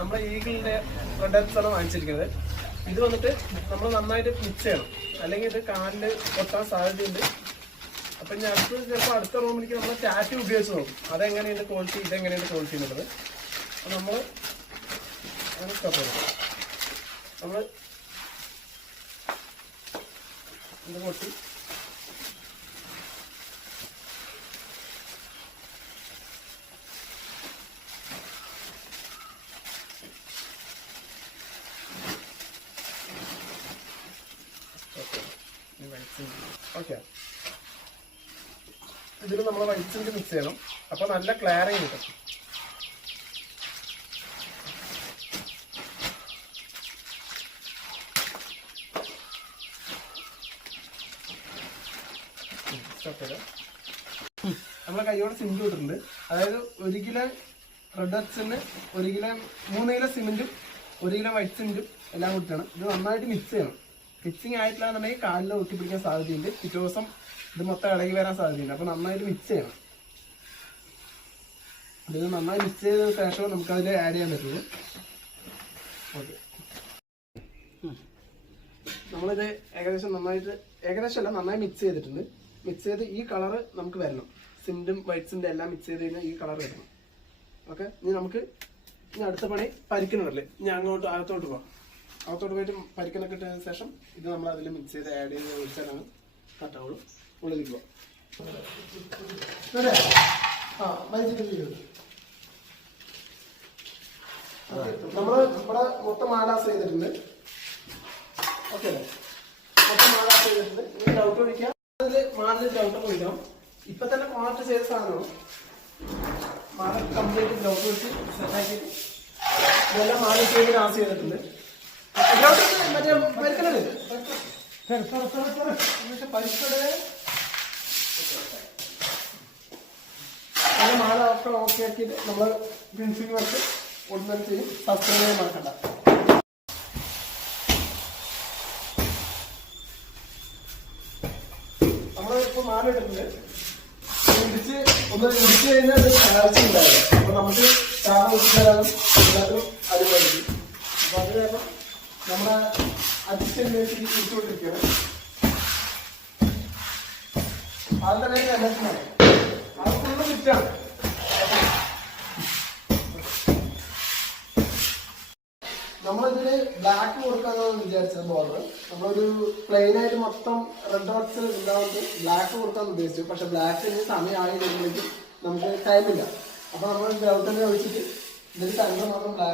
നമ്മളെ ഈഗിളിന്റെ റെഡ് ആണ് വാങ്ങിച്ചിരിക്കുന്നത്. ഇത് വന്നിട്ട് നമ്മൾ നന്നായിട്ട് മിക്സ് ചെയ്യണം, അല്ലെങ്കിൽ ഇത് കാലില് പൊട്ടാൻ സാധ്യതയുണ്ട്. അപ്പൊ ഞാൻ ചിലപ്പോൾ അടുത്ത റൂമിലേക്ക് നമ്മൾ ടാറ്റു ഉപയോഗിച്ച് നോക്കും അതെങ്ങനെയുണ്ട് ക്വാളിറ്റി, ഇതെങ്ങനെയുണ്ട് ക്വാളിറ്റി എന്നുള്ളത്. അപ്പൊ നമ്മൾ നമ്മൾ ഇത് പൊട്ടി ഓക്കെ. ഇതിൽ നമ്മൾ വൈറ്റ് സിങ്ക് മിക്സ് ചെയ്യണം, അപ്പൊ നല്ല ക്ലാരിങ് കിട്ടും. നമ്മളെ കൈയോടെ സിമെന്റ് ഇട്ടിട്ടുണ്ട്. അതായത് 1 കിലോ റെഡ് എർത്തിന് 1 കിലോ 3 കിലോ സിമെന്റും 1 കിലോ വൈറ്റ് സിമെന്റും എല്ലാം കൂട്ടിയാണ്. ഇത് നന്നായിട്ട് മിക്സ് ചെയ്യണം. മിക്സിങ് ആയിട്ടില്ലാന്നുണ്ടെങ്കിൽ കാലിൽ ഒട്ടിപ്പിടിക്കാൻ സാധ്യതയുണ്ട്. പിറ്റേ ദിവസം ഇത് മൊത്തം ഇളകി വരാൻ സാധ്യതയുണ്ട്. അപ്പൊ നന്നായിട്ട് മിക്സ് ചെയ്യണം. ഇത് നന്നായി മിക്സ് ചെയ്ത ശേഷം നമുക്ക് അതിൽ ആഡ് ചെയ്യാൻ പറ്റുള്ളൂ. ഓക്കെ, നമ്മളിത് ഏകദേശം അല്ല നന്നായി മിക്സ് ചെയ്തിട്ടുണ്ട്. മിക്സ് ചെയ്ത് ഈ കളറ് നമുക്ക് വരണം. സിമെന്റും വൈറ്റ് സിമെന്റും എല്ലാം മിക്സ് ചെയ്ത് കഴിഞ്ഞാൽ ഈ കളർ വരണം. ഓക്കെ, ഇനി നമുക്ക് അടുത്ത പണി പരിക്കണല്ലേ. ഞാൻ അകത്തോട്ട് പോവാം. അകത്തോട്ട് പോയിട്ട് പരിക്കനൊക്കെ ഇട്ടതിന് ശേഷം ഇത് നമ്മൾ അതിൽ മിക്സ് ചെയ്ത് ആഡ് ചെയ്ത് ഒഴിച്ചാലാണ് കട്ടാവുള്ളൂ. ഉള്ളിലേക്ക് പോവാം. നമ്മള് ഇവിടെ മൊത്തം മാലാസ് ചെയ്തിട്ടുണ്ട്. ഓക്കെ അല്ലേ, മൊത്തം മാലാസ് ചെയ്തിട്ടുണ്ട്. ഇനി ഡൗട്ട് ഒഴിക്കാം. മാലിൽ ഡൗട്ടൊക്കെ ഒഴിക്കണം. ഇപ്പൊ തന്നെ കോൺടാക്ട് ചെയ്ത സാധനമാണ്. മാല കംപ്ലീറ്റ് ഡൗട്ട് ഒഴിച്ച് സെറ്റാക്കിയിട്ട് ഇതെല്ലാം മാല ചെയ്ത് ലാസ് ചെയ്തിട്ടുണ്ട്. മറ്റേ പരിക്കണത് നല്ല മാല ഒക്കെ ഓക്കെ ആക്കിയിട്ട് നമ്മൾ ഫിനിഷിംഗ് വർക്ക് ഉടനെ ചെയ്യും. സബ്സ്ക്രൈബ് ചെയ്യാൻ മറക്കണ്ട. നമ്മളിപ്പോ മാല ഇട്ടിട്ടുണ്ട്. ഇടിച്ച് കഴിഞ്ഞാൽ കാഴ്ച ഉണ്ടാവില്ല. അപ്പൊ നമുക്ക് ചാണകം ഒഴിച്ചാലും എല്ലാത്തിനും അടിപൊളിയായിരിക്കും. അപ്പൊ അത് കാരണം നമ്മുടെ അസിസ്റ്റന്റിലേക്ക് ഇട്ടുകൊണ്ടിരിക്കുകയാണ്. അത് തന്നെ എല്ലാത്തിനാണ്. അത് ഫുള്ള് ഫിറ്റാണ്. നമ്മളിതിന് ബ്ലാക്ക് കൊടുക്കാന്നാണ് വിചാരിച്ചത്. ബോർഡർ നമ്മളൊരു പ്ലെയിൻ ആയിട്ട് മൊത്തം റെഡ് വർക്ക്സ് ഉണ്ടാവുന്നത് ബ്ലാക്ക് കൊടുക്കാന്ന് ഉദ്ദേശിച്ചു. പക്ഷെ ബ്ലാക്കിന് സമയമായി വരുമ്പോഴേക്കും നമുക്ക് ടൈമില്ല. അപ്പൊ നമ്മൾ ഗ്രൗണ്ടിനെ ഒഴിച്ചിട്ട് ഇതിന് സെന്റർ മാത്രം ബ്ലാക്ക്